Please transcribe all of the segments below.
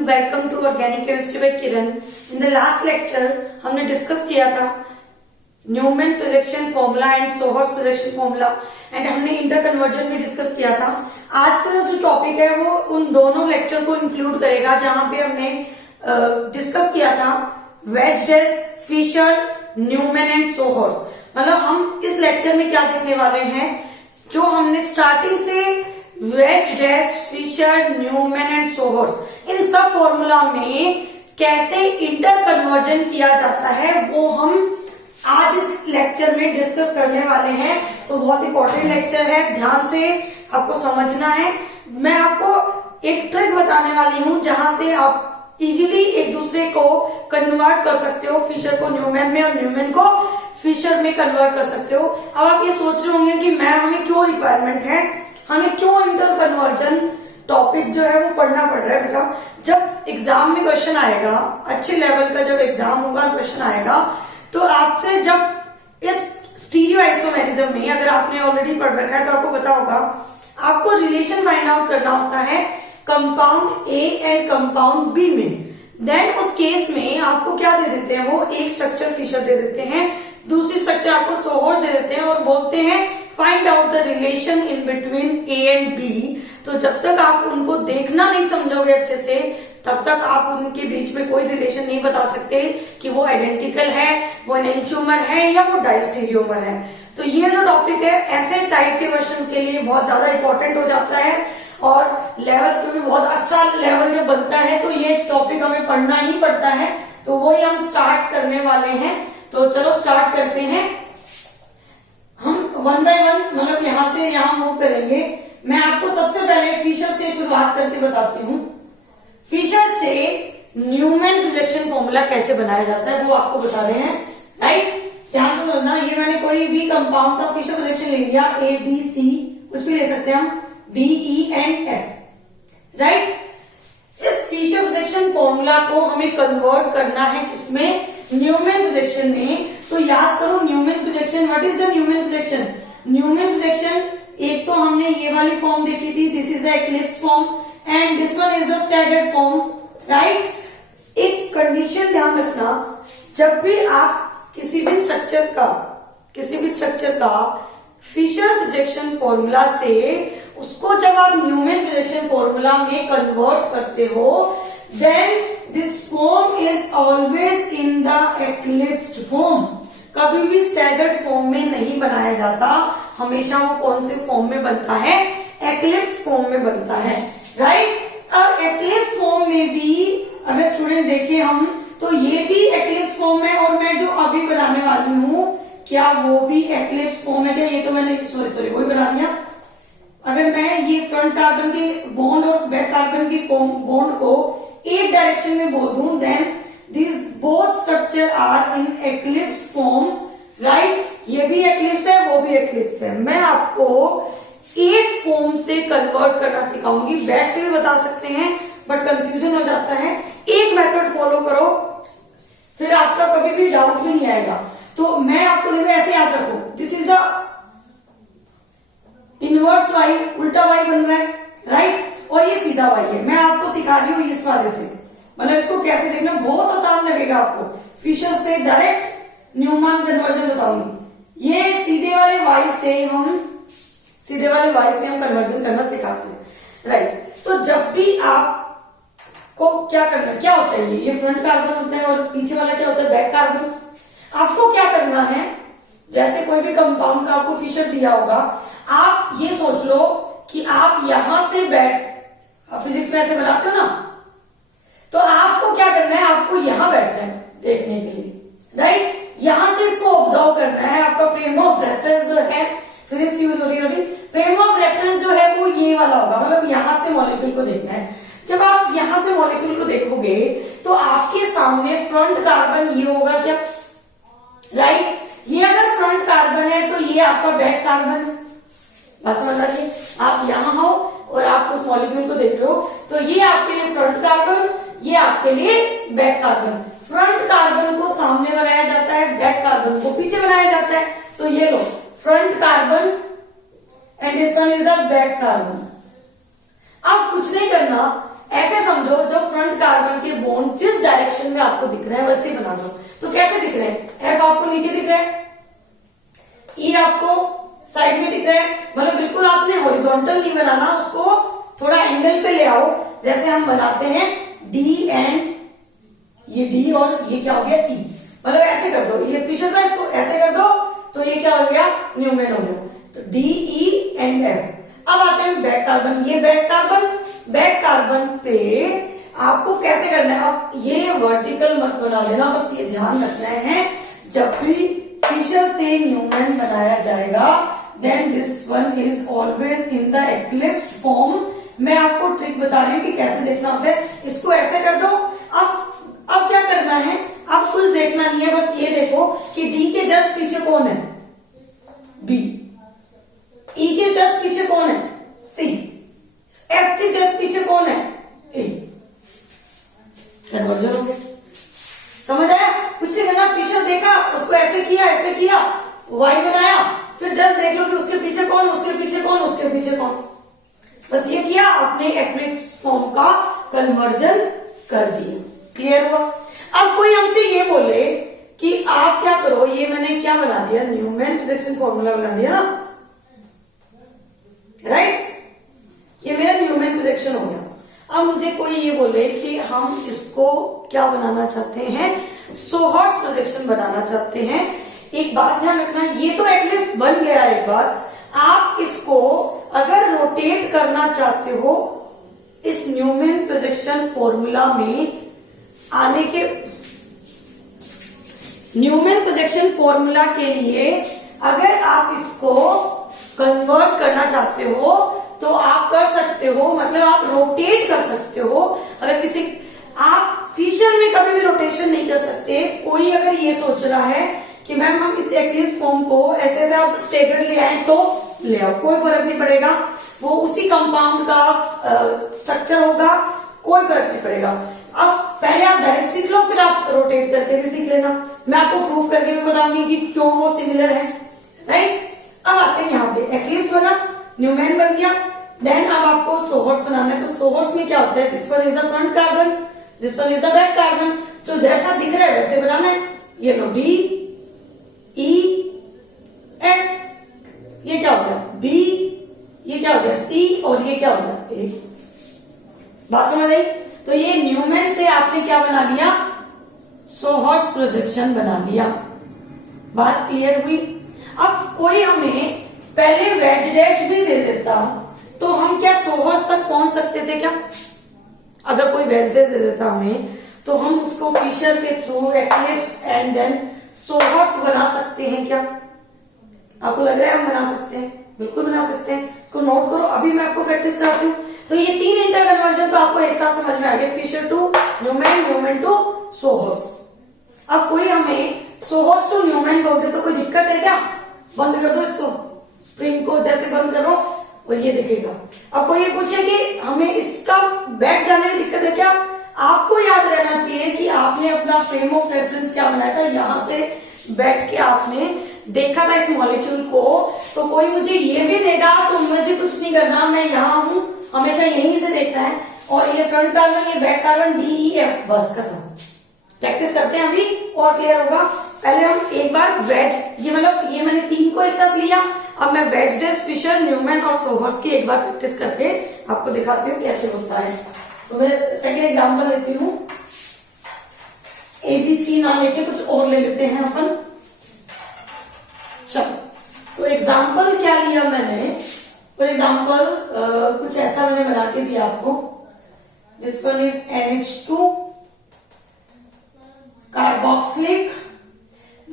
Welcome to organic chemistry by Kiran. In the last lecture हमने discuss किया था Newman projection formula and sawhorse projection formula and हमने interconversion भी discuss किया था। आज का जो टॉपिक है वो उन दोनों लेक्चर को इंक्लूड करेगा जहां पे हमने डिस्कस किया था वेजडेस, फिशर, न्यूमैन एंड सोहर्स। मतलब हम इस लेक्चर में क्या देखने वाले हैं, जो हमने स्टार्टिंग से वेजडेस, फिशर, न्यूमैन एंड सोहर्स इन सब फॉर्मूला में कैसे इंटर कन्वर्जन किया जाता है वो हम आज इस लेक्चर में डिस्कस करने वाले हैं। तो बहुत इंपॉर्टेंट लेक्चर है, ध्यान से आपको समझना है। मैं आपको एक ट्रिक बताने वाली हूं जहां से आप इजीली एक दूसरे को कन्वर्ट कर सकते हो, फिशर को न्यूमैन में और न्यूमैन को फिशर में कन्वर्ट कर सकते हो। अब आप ये सोच रहे होंगे कि मैम हमें क्यों रिक्वायरमेंट है, हमें क्यों इंटर कन्वर्जन टॉपिक जो है वो पढ़ना पड़ रहा है। बेटा जब एग्जाम में क्वेश्चन आएगा, अच्छे लेवल का जब एग्जाम होगा, क्वेश्चन आएगा, तो आपसे जब इस स्टीरियो आइसोमेरिज्म में अगर आपने ऑलरेडी पढ़ रखा है तो आपको पता होगा, आपको रिलेशन फाइंड आउट करना होता है compound A and compound B में। देन उस केस में आपको क्या दे देते हैं, वो एक स्ट्रक्चर फिशर दे देते हैं, दूसरी स्ट्रक्चर आपको सोहर्स दे देते हैं और बोलते हैं find out the relation in between A and B. तो जब तक आप उनको देखना नहीं समझोगे अच्छे से, तब तक आप उनके बीच में कोई रिलेशन नहीं बता सकते कि वो आइडेंटिकल है, वो एनेंटियोमर है या वो डायस्टेरियोमर है। तो ये जो टॉपिक है ऐसे टाइप के क्वेश्चंस के लिए बहुत ज्यादा इंपॉर्टेंट हो जाता है और लेवल पे भी बहुत अच्छा लेवल जब बनता है तो ये टॉपिक हमें पढ़ना ही पड़ता है। तो वही हम स्टार्ट करने वाले हैं। तो चलो स्टार्ट करते हैं। हम वन बाय वन मतलब यहां से यहां मूव करेंगे। मैं आपको सबसे पहले फिशर से शुरुआत करके बताती हूँ। फिशर से न्यूमैन प्रोजेक्शन फॉर्मूला कैसे बनाया जाता है वो आपको बता रहे हैं, राइट। ध्यान से समझना, ये मैंने कोई भी कंपाउंड का फिशर प्रोजेक्शन ले लिया, ए बी सी, कुछ भी ले सकते हैं हम, D E and F, right. इस फिशर प्रोजेक्शन फॉर्मूला को हमें कन्वर्ट करना है किसमें, न्यूमैन प्रोजेक्शन में। तो याद करो Newman projection, what is the Newman projection. Newman projection एक तो हमने ये वाली फॉर्म देखी थी, this is the eclipse form and this one is the staggered form, right. एक कंडीशन ध्यान रखना, जब भी आप किसी भी स्ट्रक्चर का फिशर प्रोजेक्शन फॉर्मूला से उसको जब आप न्यूमैन प्रोजेक्शन फॉर्मूला में कन्वर्ट करते हो, then this form is always in the eclipsed form. कभी भी स्टैगर्ड फॉर्म में नहीं बनाया जाता, हमेशा वो कौन से फॉर्म में बनता है, एक्लिप्स फॉर्म में बनता है, राइट। अब एक्लिप्स फॉर्म में भी अगर स्टूडेंट देखें हम, तो ये भी एक्लिप्स फॉर्म है और मैं जो अभी बनाने वाली हूं क्या वो भी एक्लिप्स फॉर्म है क्या। ये तो मैंने सॉरी वही बना दिया। अगर मैं ये फ्रंट कार्बन के बॉन्ड और बैक कार्बन के बॉन्ड को एक डायरेक्शन में बोल दूं, then this both structure are in eclipse form, right. ये भी एक्लिप्स है, वो भी एक्लिप्स है। मैं आपको एक फॉर्म से कन्वर्ट करना सिखाऊंगी, बैक से भी बता सकते हैं बट कंफ्यूजन हो जाता है। एक मेथड फॉलो करो, फिर आपका कभी भी डाउट भी नहीं आएगा। तो मैं आपको देखो ऐसे याद रखो, this is the inverse Y, उल्टा वाई बन रहा है, राइट, और ये सीधा वाई है। मैं आपको सिखा रही हूँ इस वाले से, मतलब इसको कैसे देखना बहुत आसान लगेगा आपको। फिशर से डायरेक्ट न्यूमैन कन्वर्जन बताऊंगी। ये सीधे वाले वाई से हम कन्वर्जन करना सिखाते हैं, राइट। तो जब भी आप को क्या करना, क्या होता है, ये फ्रंट कार्बन होता है और पीछे वाला क्या होता है, बैक कार्बन। आपको क्या करना है, जैसे कोई भी कंपाउंड का आपको फिशर दिया होगा, आप ये सोच लो कि आप यहां से आप फिजिक्स में ऐसे बनाते हो ना, तो आपको क्या करना है, आपको यहां बैठना है देखने के लिए, राइट। यहां से इसको ऑब्जर्व करना है। आपका फ्रेम ऑफ रेफरेंस जो है, फिजिक्स यूज हो रही, फ्रेम ऑफ रेफरेंस जो है वो ये वाला होगा, मतलब यहां से मॉलिक्यूल को देखना है। जब आप यहां से मॉलिक्यूल को देखोगे तो आपके सामने फ्रंट कार्बन ये होगा क्या, राइट। ये अगर फ्रंट कार्बन है तो ये आपका बैक कार्बन है। बात समझ आ रही है। आप यहां हो और आप उस मॉलिक्यूल को देख रहे हो, तो ये आपके लिए फ्रंट कार्बन, ये आपके लिए बैक कार्बन। फ्रंट कार्बन को सामने बनाया जाता है, बैक कार्बन को पीछे बनाया जाता है। तो ये लो front carbon and this one is the back carbon. अब कुछ नहीं करना, ऐसे समझो, जब फ्रंट कार्बन कोण जिस डायरेक्शन में आपको दिख रहा है वैसे बना दो। तो कैसे दिख रहे हैं? एफ आपको नीचे दिख रहा है, ई आपको साइड में दिख रहा है, मतलब बिल्कुल आपने हॉरिजॉन्टल नहीं बनाना, उसको थोड़ा एंगल पे ले आओ, जैसे हम बनाते हैं डी एंड ये डी और ये क्या हो गया ई, मतलब ऐसे कर दो, ये फिशर था, इसको ऐसे कर दो तो ये क्या हो गया? न्यूमेन हो गया। तो डी ई एंड एफ। अब आते हैं बैक कार्बन, ये बैक कार्बन पे आपको कैसे करना है? अब ये वर्टिकल मत बना देना, बस ये ध्यान रखना है जब भी फिशर से न्यूमेन बनाया जाएगा then this one is always in the eclipsed form. मैं आपको ट्रिक बता रही हूँ कि कैसे देखना होता है। इसको ऐसे कर दो। अब क्या करना है? अब कुछ देखना नहीं है, बस ये देखो कि डी के जस्ट पीछे कौन है? बी। ई के जस्ट पीछे कौन है? सी। एफ के जस्ट पीछे कौन है? ए। कन्वर्जन हो गया। समझ आया? कुछ नहीं करना, फिशर देखा, उसको ऐसे किया, वाई बनाया, फिर जस्ट देख लो कि उसके पीछे कौन, उसके पीछे कौन, उसके पीछे कौन, बस ये किया, आपने एक्लिप्स फॉर्म का कन्वर्जन कर दिया। क्लियर हुआ? अब कोई हमसे ये बोले कि आप क्या करो, ये मैंने क्या बना दिया? न्यूमैन प्रोजेक्शन फॉर्मूला बना दिया ना, राइट? ये मेरा न्यूमैन प्रोजेक्शन हो गया। अब मुझे कोई ये बोले कि हम इसको क्या बनाना चाहते हैं? सोहर्स प्रोजेक्शन बनाना चाहते हैं। एक बात ध्यान रखना, ये तो एक्लिप्स बन गया एक बार, आप इसको अगर रोटेट करना चाहते हो इस न्यूमैन प्रोजेक्शन फॉर्मूला में आने के, न्यूमैन प्रोजेक्शन फॉर्मूला के लिए अगर आप इसको कन्वर्ट करना चाहते हो तो आप कर सकते हो, मतलब आप रोटेट कर सकते हो। अगर किसी, आप फिशर में कभी भी रोटेशन नहीं कर सकते। कोई अगर ये सोच रहा है कि मैम हम इस एक्लिप्स फॉर्म को ऐसे ऐसे आप स्टेगर्ड ले आए तो ले आओ, कोई फर्क नहीं पड़ेगा, वो उसी कंपाउंड का स्ट्रक्चर होगा, कोई फर्क नहीं पड़ेगा। अब पहले आप डायरेक्ट सीख लो, फिर आप रोटेट करके भी सीख लेना। मैं आपको प्रूफ करके भी बताऊंगी कि क्यों वो सिमिलर है, राइट? अब आते हैं यहाँ पे, एक्लिप्स बना, न्यूमैन बन गया, देन अब आपको सोहर्स बनाना है। तो सोहर्स में क्या होता है? This one is the front carbon, this one is the back carbon. तो जैसा दिख रहा है वैसे बनाना है। ये लो डी ई एफ, ये क्या हो गया? बी, ये क्या हो गया? सी, और ये क्या हो गया? ए। बात समझ आई? तो ये न्यूमैन से आपने क्या बना लिया? सोहर्स प्रोजेक्शन बना लिया। बात क्लियर हुई? अब कोई हमें पहले वेज डैश भी दे देता तो हम क्या सोहर्स तक पहुंच सकते थे क्या? अगर कोई वेज डैश दे देता हमें तो हम उसको फिशर के through eclipse and then sawhorse बना सकते हैं क्या? आपको लग रहा है हम बना सकते हैं? बिल्कुल बना सकते हैं। इसको नोट करो, अभी मैं आपको प्रैक्टिस कराती हूँ। तो ये तीन इंटर कन्वर्जन तो आपको एक साथ समझ में आ गया, Fischer to Newman, Newman to sawhorse. अब कोई हमें सोहर्स टू न्यूमैन बोलते तो कोई दिक्कत है क्या? बंद कर दो इसको, स्प्रिंग को जैसे बंद करो और ये दिखेगा। अब कोई ये पूछे कि हमें इसका बैक जाने में दिक्कत है क्या? आपको याद रहना चाहिए कि आपने अपना फ्रेम ऑफ रेफरेंस क्या बनाया था, यहां से बैठ के आपने देखा था इस मॉलिक्यूल को। तो कोई मुझे ये भी देगा तो मुझे कुछ नहीं करना, मैं यहाँ हूं, हमेशा यहीं से देखना है। और ये फ्रंट कार्बन, ये back carbon, D E F, बस खत्म। प्रैक्टिस करते हैं अभी और क्लियर होगा। पहले हम एक बार वेज, ये मतलब ये मैंने तीन को एक साथ लिया, अब मैं वेज डैश, फिशर, न्यूमैन और सोहर्स की एक बार प्रैक्टिस करके आपको दिखाती हूँ कैसे होता है। तो मैं सेकेंड एग्जाम्पल लेती हूँ, एबीसी ना लेके कुछ और ले लेते हैं अपन। चलो, तो एग्जाम्पल क्या लिया मैंने? फॉर एग्जाम्पल कुछ ऐसा मैंने बना के दिया आपको। This one is NH2 carboxylic,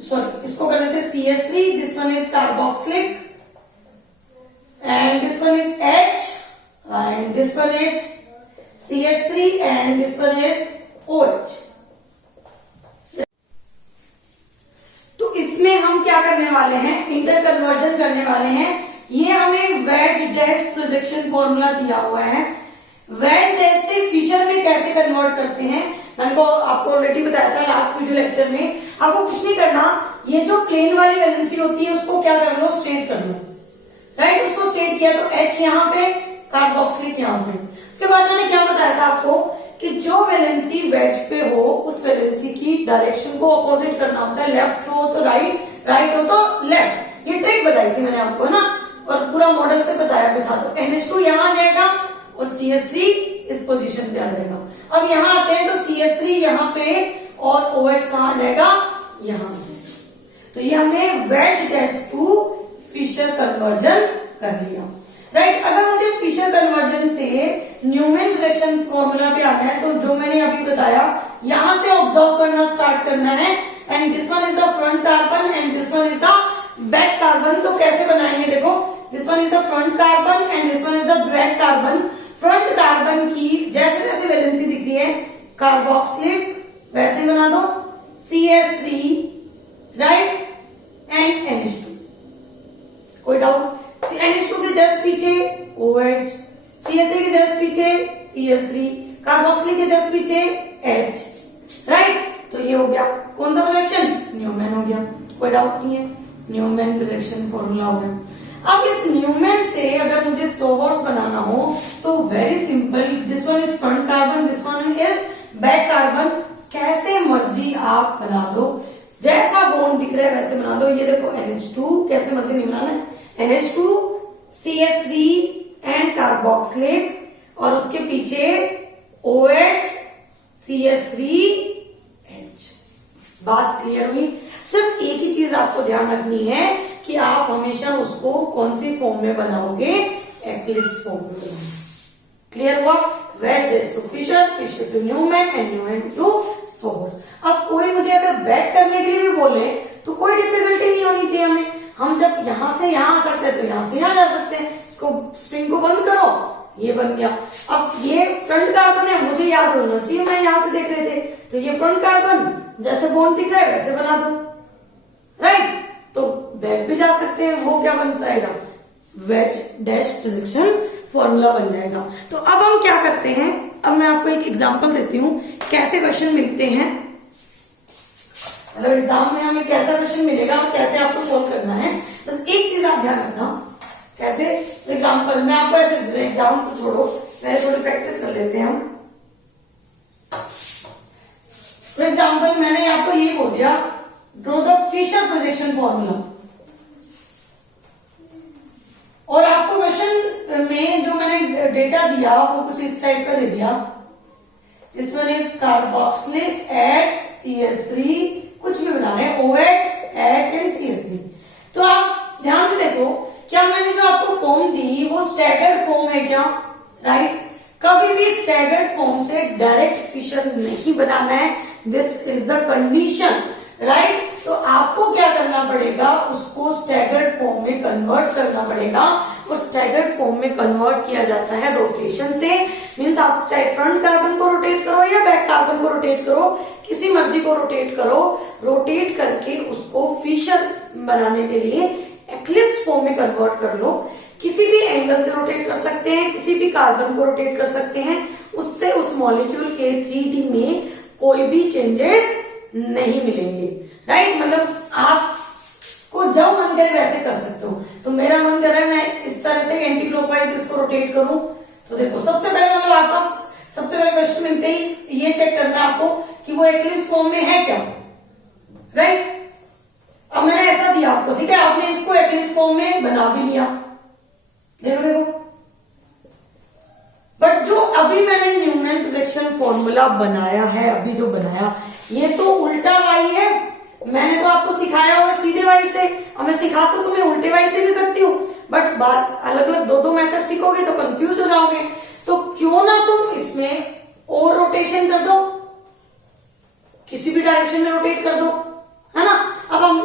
sorry इसको कर लेते CH3, this one is carboxylic and this one is H and this one is CH3 and this one is OH। तो इसमें हम क्या करने वाले हैं? इंटर कन्वर्जन करने वाले हैं। ये हमें वेज डैश प्रोजेक्शन फॉर्मूला दिया हुआ है। वेज डैश से फिशर में कैसे कन्वर्ट करते हैं मैंने आपको ऑलरेडी बताया था लास्ट वीडियो लेक्चर में। आपको कुछ नहीं करना, ये जो प्लेन वाली वैलेंसी होती है उसको क्या कर लो? स्ट्रेट कर लो, राइट? उसको स्ट्रेट किया तो H यहाँ पे, कार्बोक्सिलिक यहाँ पे। उसके बाद मैंने क्या बताया था आपको कि जो वैलेंसी वेज पे हो उस वैलेंसी की डायरेक्शन को अपोजिट करना होता है। लेफ्ट हो तो राइट, राइट हो तो लेफ्ट। ये ट्रिक बताई थी मैंने आपको ना, और पूरा मॉडल से बताया भी था। तो NH2 यहाँ आ जाएगा और CH3 इस पोजीशन पे आ जाएगा। अब यहाँ आते हैं तो CH3 यहाँ पे और OH कहाँ आ जाएगा, यहाँ। तो ये हमने wedge dash to Fischer conversion कर लिया, राइट। अगर मुझे फिशर कन्वर्जन से न्यूमैन रिएक्शन फॉर्मूला पे आना है तो जो मैंने अभी बताया यहां से ऑब्जर्व करना स्टार्ट करना है। And this one is the front carbon and this one is the back carbon. तो कैसे बनाएंगे, देखो this one is the front carbon and this one is the back carbon. Front carbon की जैसे जैसे वैलेंसी दिख रही है कार्बोक्सिलिक वैसे ही बना दो, CH3 राइट एंड NH2। कोई डाउट? NH2 के जस्ट पीछे OH, CH3 के जस्ट पीछे CH3, कार्बोक्सिलिक के जस्ट पीछे H, राइट। तो ये हो गया कौन सा रिएक्शन, न्यूमैन हो गया। कोई डाउट नहीं है, न्यूमैन रिएक्शन फॉर्मूला हो गया। अब इस न्यूमैन से अगर मुझे सोहर्स बनाना हो तो very simple, this one is front carbon, this one is back carbon. कैसे मर्जी आप बना दो, जैसा बॉन्ड दिख रहा है वैसे बना दो। ये देखो NH2 कैसे मर्जी नहीं बनाना है, NH2 CH3 एंड कार्बोक्सिलिक और उसके पीछे OH CH3H। बात क्लियर हुई? सिर्फ एक ही चीज आपको ध्यान रखनी है कि आप हमेशा उसको कौन सी फॉर्म में बनाओगे, एक्लिप्स फॉर्म में बनाओगे। क्लियर हुआ? Wedge dash to Fischer, Fischer to Newman and Newman to sawhorse. अब कोई मुझे अगर बैक करने के लिए भी बोले तो कोई डिफिकल्टी नहीं होनी चाहिए हमें। हम जब यहां से यहां आ सकते हैं तो यहां से यहां जा सकते हैं। इसको स्ट्रिंग को बंद करो, ये बन गया। अब ये फ्रंट कार्बन है, मुझे याद होना चाहिए, मैं यहां से देख रहे थे तो ये फ्रंट कार्बन जैसे बॉन्ड दिख रहा है वैसे बना दो, राइट। तो बैक भी जा सकते हैं, वो क्या बन जाएगा, वेज डैश रिएक्शन फॉर्मूला बन जाएगा। तो अब हम क्या करते हैं, अब मैं आपको एक एग्जांपल देती हूं कैसे क्वेश्चन मिलते हैं। मतलब एग्जाम में हमें कैसा क्वेश्चन मिलेगा, कैसे आपको सॉल्व करना है। बस एक चीज आप ध्यान रखना, कैसे एग्जांपल मैं आपको ऐसे, एग्जाम तो छोड़ो, पहले थोड़ी प्रैक्टिस कर लेते हैं हम। फॉर एग्जाम्पल मैंने आपको ये बोल दिया, draw the Fischer projection formula, और आपको क्वेश्चन में जो मैंने डेटा दिया वो कुछ इस टाइप का दे दिया। This one is carboxylic at CH3, कुछ भी बना रहे हैं, OH H एंड CH3। तो आप ध्यान से देखो, क्या मैंने जो आपको फॉर्म दी वो स्टैगर्ड फॉर्म है क्या, राइट। कभी भी स्टैगर्ड फॉर्म से डायरेक्ट फिशर नहीं बनाना है, this is the condition, right. तो आपको क्या करना पड़ेगा, उसको स्टैगर्ड फॉर्म में कन्वर्ट करना पड़ेगा। और स्टैगर्ड फॉर्म में कन्वर्ट किया जाता है रोटेशन से। मींस आप चाहे फ्रंट कार्बन को रोटेट करो या बैक कार्बन को रोटेट करो, किसी मर्जी को रोटेट करो, रोटेट करके उसको फिशर बनाने के लिए एक्लिप्स फॉर्म में कन्वर्ट कर लो। किसी भी एंगल से रोटेट कर सकते हैं, किसी भी कार्बन को रोटेट कर सकते हैं, उससे उस मॉलिक्यूल के 3D में कोई भी चेंजेस नहीं मिलेंगे, राइट। मतलब आपको जब मन करे वैसे कर सकते हो। तो मेरा मन कर रहा है मैं इस तरह से एंटी क्लॉकवाइज इसको रोटेट करूं, तो देखो सबसे पहले मतलब आपका सबसे पहले क्वेश्चन मिलते ही ये चेक करना है आपको कि वो एक्लिप्स फॉर्म में है क्या, राइट। अब मैंने ऐसा दिया आपको, ठीक है, आपने इसको एक्लिप्स फॉर्म में बना भी लिया, देखो देखो। बट जो अभी मैंने न्यूमैन प्रोजेक्शन फॉर्मूला बनाया है, अभी जो बनाया ये तो उल्टा वाई है। मैंने तो आपको सिखाया हुआ सीधे वाई से, और मैं सिखा तो तुम्हें उल्टे वाई से भी सकती हूँ, बट बात अलग अलग दो मेथड सीखोगे तो कंफ्यूज हो जाओगे। तो क्यों ना तुम इसमें और रोटेशन कर दो, किसी भी डायरेक्शन में रोटेट कर दो, है ना। अब हम